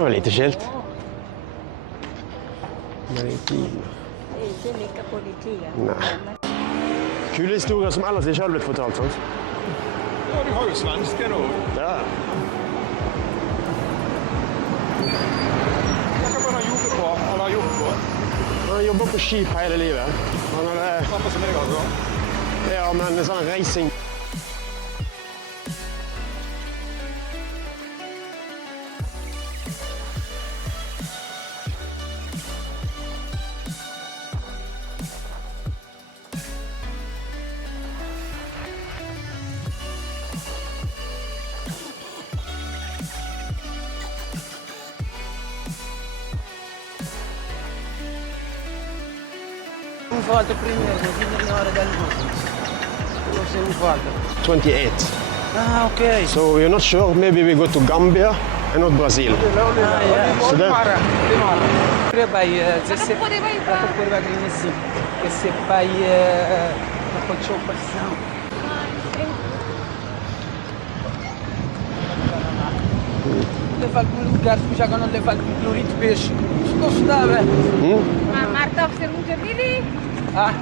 Det var lite skilt. Maritim. Ikke like politiet. Nei. Kule historier som ellers ikke hadde blitt fortalt, sant? Ja, du har jo svensken også. Ja. Hva kan han jobbe på, eller har gjort på? Han har jobbet på skip hele livet. Han hadde... Samme som jeg altså. Ja, men sånn reising. Un volta primeiro, não na hora da luz. Você não volta. 28. Ah, ok. So we're not sure. Maybe we go to Gambia and not Brazil. Ah, yeah. So that... Demora. Vai 17 para pôr a grinha assim. Esse pai aconteceu pressão. Levar algum lugar, já agora não levar algum clorinho de peixe. Gostava. Marta of Sermuja Billy. Ah.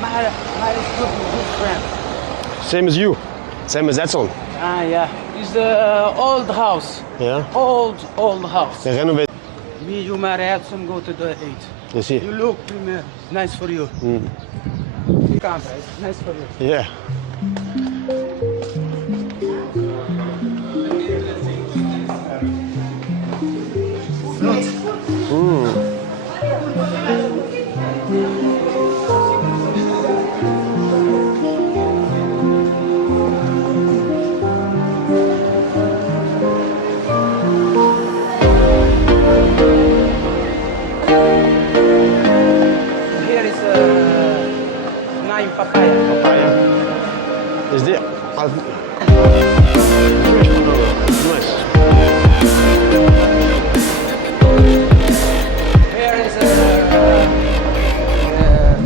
Maar is good friend. Same as you. Same as Edson. Ah, yeah. It's the old house. Yeah. Old house. They renovate. Me, you, married, some go to the 8. You see? You look, premier. Nice for you. Camera, it's nice for you. Yeah. Here is nine papaya. Papaya. Is there? Nice. Here is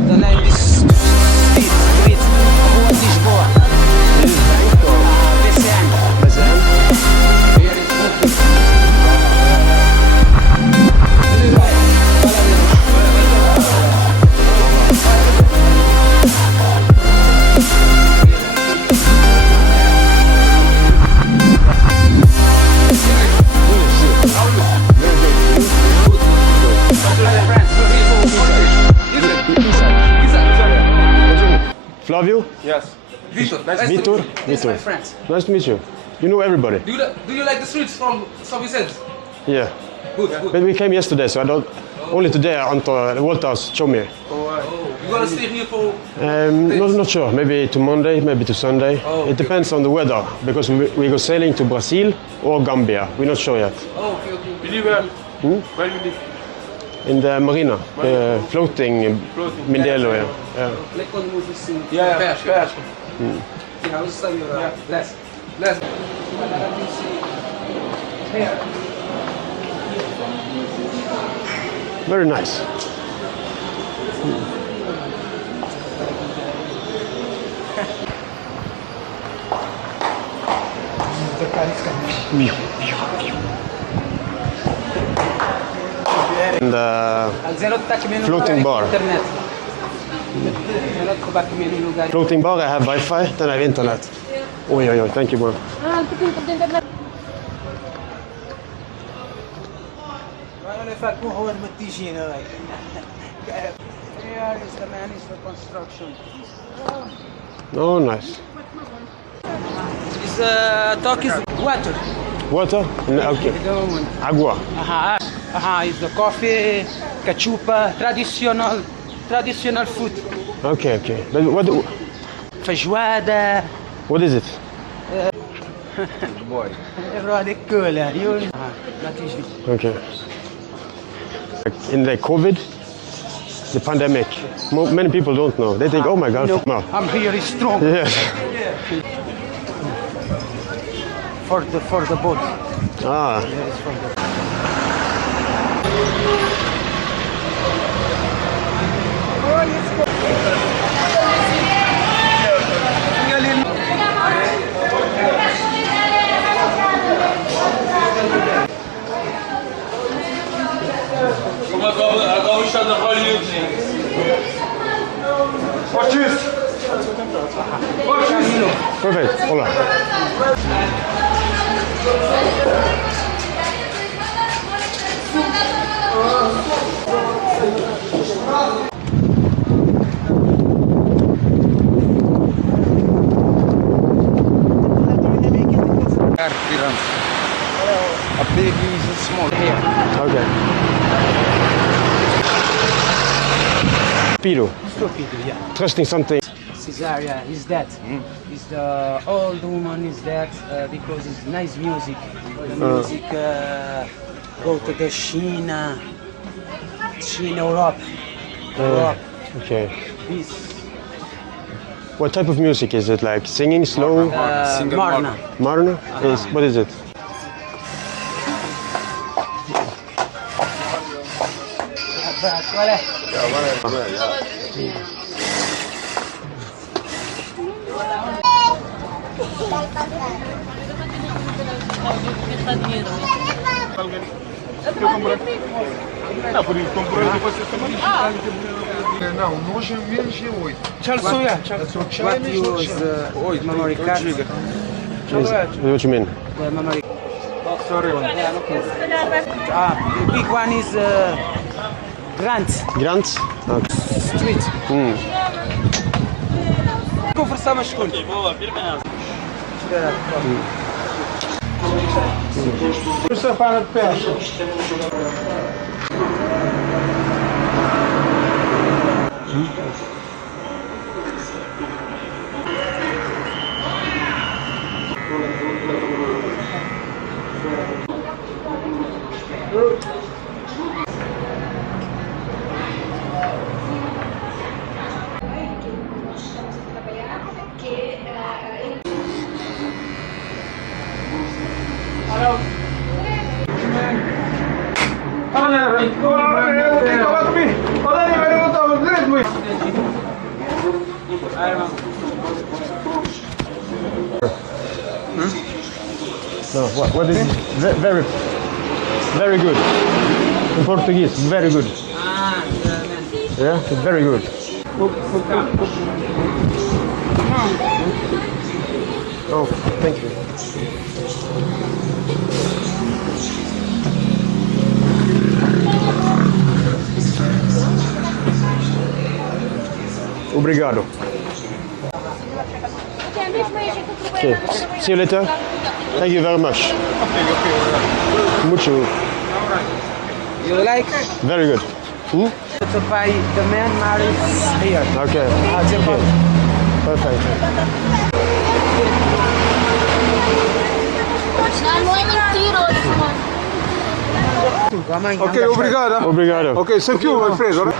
the name is street. Rua de Lisboa. BCM. Here is Flavio? Yes. Vitor, nice Vitor? This is my Vitor. friends. Nice to meet you. You know everybody. Do you like the streets from São Vicente? Yeah. Good. But we came yesterday, so I don't... Only today until Walter's showed me. You gonna stay here for? Not sure. Maybe to Monday, maybe to Sunday. It depends on the weather, because we go sailing to Brazil or Gambia. We're not sure yet. Oh, okay. You live where? Where you live? In the marina, the floating Mindelo. Yeah. Like quando usa assim. Yeah, Pesca. I will study your less. Here. Very nice. And floating bar. Internet. Floating bar, I have Wi-Fi, then I have internet. Oi, thank you, bro. Here is the man is for construction. Oh, nice. This talk is water. Water? No, okay. Agua. Is the coffee, cachupa, traditional food. Okay. But Feijoada. what is it? Boy. Okay. In the COVID, the pandemic, many people don't know. They think, oh my God, no. I'm here is strong. Yes. For the boat. Ah. Here is for the Perfect. Hola. A big is a small here. Okay. Speedo. Stupido, yeah. Trusting something. Cesaria is that. Is the old woman is that because it's nice music. The music go to the China, Europe. Europe. Okay. This What type of music is it? Like singing slow? Marna. Marna? What is it? Qual è? Não, nós é menos de 8. What use memory card? What you mean? The memory. Yeah, okay. The big one is Grant Grant? Okay. Street. Conversar mais com Essa para de peça. No, what is it? Very, very good. In Portuguese, very good. Yeah, it's very good. Oh, thank you. Obrigado. Okay, see you later. Thank you very much. Mucho. You like? Very good. To buy the man marries here. Okay. Okay. Perfect. Não é mentiroso, mano. Ok, obrigado. Obrigado. Ok, thank you, my friend.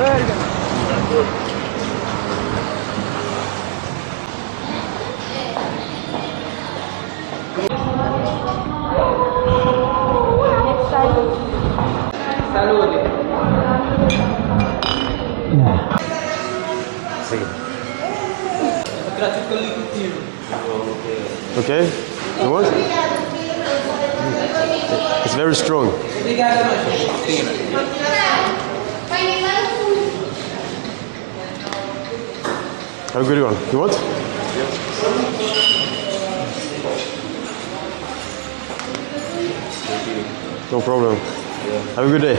Alright? Okay. You want? It's very strong. Have a good one. You want? No problem. Have a good day.